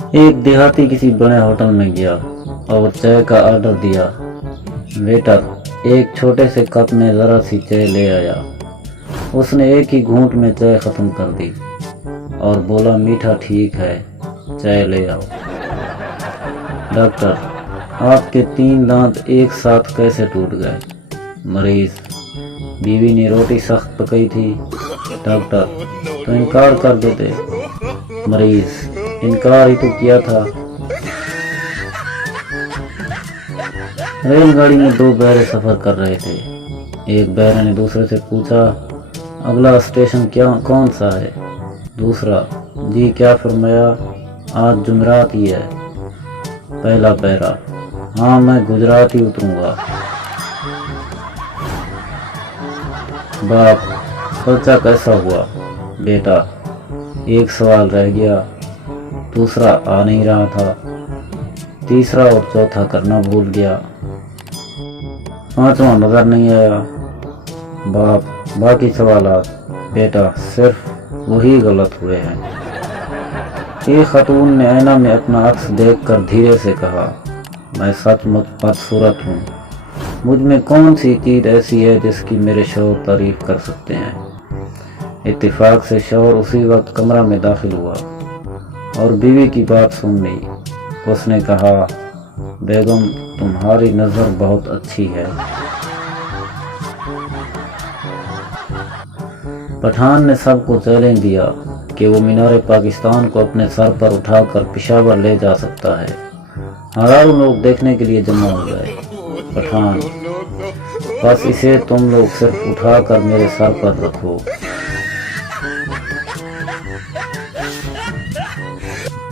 ایک دیہاتی کسی بڑے ہوٹل میں گیا اور چائے کا آرڈر دیا۔ ویٹر ایک چھوٹے سے کپ میں ذرا سی چائے لے آیا۔ اس نے ایک ہی گھونٹ میں چائے ختم کر دی اور بولا، میٹھا ٹھیک ہے، چائے لے آؤ۔ ڈاکٹر، آپ کے 3 دانت ایک ساتھ کیسے ٹوٹ گئے؟ مریض، بیوی نے روٹی سخت پکائی تھی۔ ڈاکٹر، تو انکار کر دیتے۔ مریض، انکار ہی تو کیا تھا۔ ریل گاڑی میں 2 بہرے سفر کر رہے تھے۔ ایک بہرے نے دوسرے سے پوچھا، اگلا اسٹیشن کون سا ہے؟ دوسرا، جی کیا فرمایا، آج جمعرات ہی ہے۔ پہلا بہرا، ہاں میں گجرات ہی اتروں گا۔ باپ، خرچہ کیسا ہوا؟ بیٹا، ایک سوال رہ گیا، دوسرا آ نہیں رہا تھا، تیسرا اور چوتھا کرنا بھول گیا، 5واں نظر نہیں آیا۔ باپ، باقی سوالات؟ بیٹا، صرف وہی غلط ہوئے ہیں۔ ایک خاتون نے آئینہ میں اپنا عکس دیکھ کر دھیرے سے کہا، میں سچ مچ بدصورت ہوں، مجھ میں کون سی چیز ایسی ہے جس کی میرے شوہر تعریف کر سکتے ہیں؟ اتفاق سے شوہر اسی وقت کمرہ میں داخل ہوا اور بیوی کی بات سن لی۔ اس نے کہا، بیگم تمہاری نظر بہت اچھی ہے۔ پٹھان نے سب کو چیلنج دیا کہ وہ مینار پاکستان کو اپنے سر پر اٹھا کر پشاور لے جا سکتا ہے۔ ہزاروں لوگ دیکھنے کے لیے جمع ہو گئے۔ پٹھان، بس اسے تم لوگ صرف اٹھا کر میرے سر پر رکھو۔